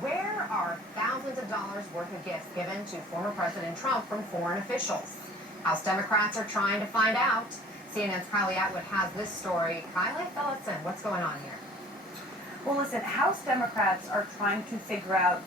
Where are thousands of dollars worth of gifts given to former President Trump from foreign officials? House Democrats are trying to find out. CNN's Kylie Atwood has this story. Kylie, fill us in. What's going on here? Well, listen, House Democrats are trying to figure out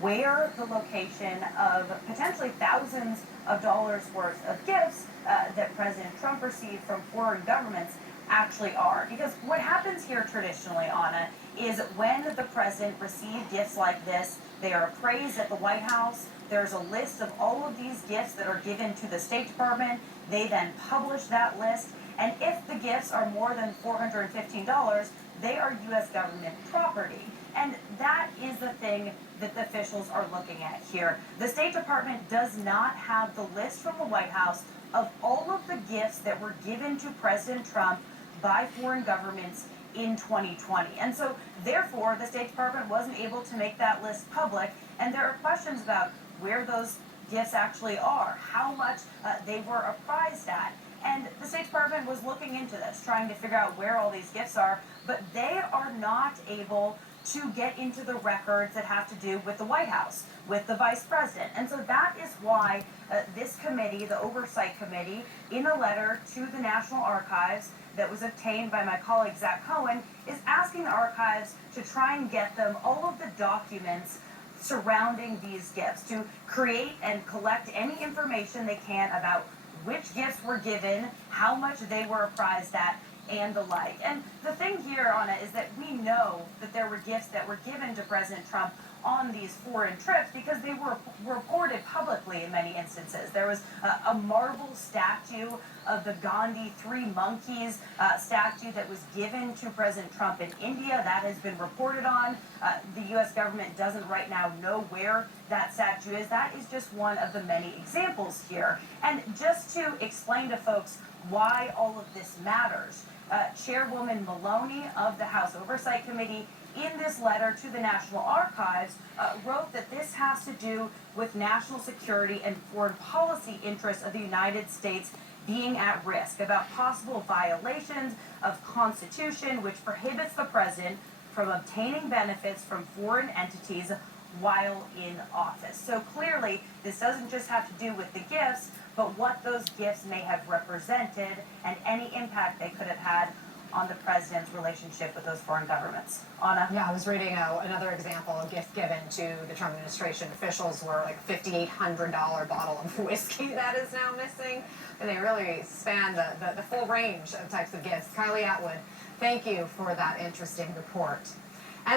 where the location of potentially thousands of dollars worth of gifts that President Trump received from foreign governments actually are. Because what happens here traditionally, Anna, is when the president received gifts like this, they are appraised at the White House. There's a list of all of these gifts that are given to the State Department. They then publish that list. And if the gifts are more than $415, they are U.S. government property. And that is the thing that the officials are looking at here. The State Department does not have the list from the White House of all of the gifts that were given to President Trump by foreign governments in 2020. And so, therefore, the State Department wasn't able to make that list public. And there are questions about where those gifts actually are, how much they were apprised at. And the State Department was looking into this, trying to figure out where all these gifts are, but they are not able to get into the records that have to do with the White House, with the Vice President. And so that is why this committee, the Oversight Committee, in a letter to the National Archives that was obtained by my colleague Zach Cohen, is asking the archives to try and get them all of the documents surrounding these gifts, to create and collect any information they can about which gifts were given, how much they were apprised at, and the like. And the thing here, Anna, is that we know that there were gifts that were given to President Trump on these foreign trips because they were reported publicly in many instances. There was a marble statue of the Gandhi Three Monkeys statue that was given to President Trump in India. That has been reported on. The U.S. government doesn't right now know where that statue is. That is just one of the many examples here. And just to explain to folks why all of this matters, Chairwoman Maloney of the House Oversight Committee, in this letter to the National Archives, wrote that this has to do with national security and foreign policy interests of the United States being at risk, about possible violations of Constitution, which prohibits the president from obtaining benefits from foreign entities while in office. So clearly, this doesn't just have to do with the gifts, but what those gifts may have represented and any impact they could have had on the president's relationship with those foreign governments. Anna? Yeah, I was reading another example of gift given to the Trump administration officials were like a $5,800 bottle of whiskey that is now missing. And they really span the full range of types of gifts. Kylie Atwood, thank you for that interesting report.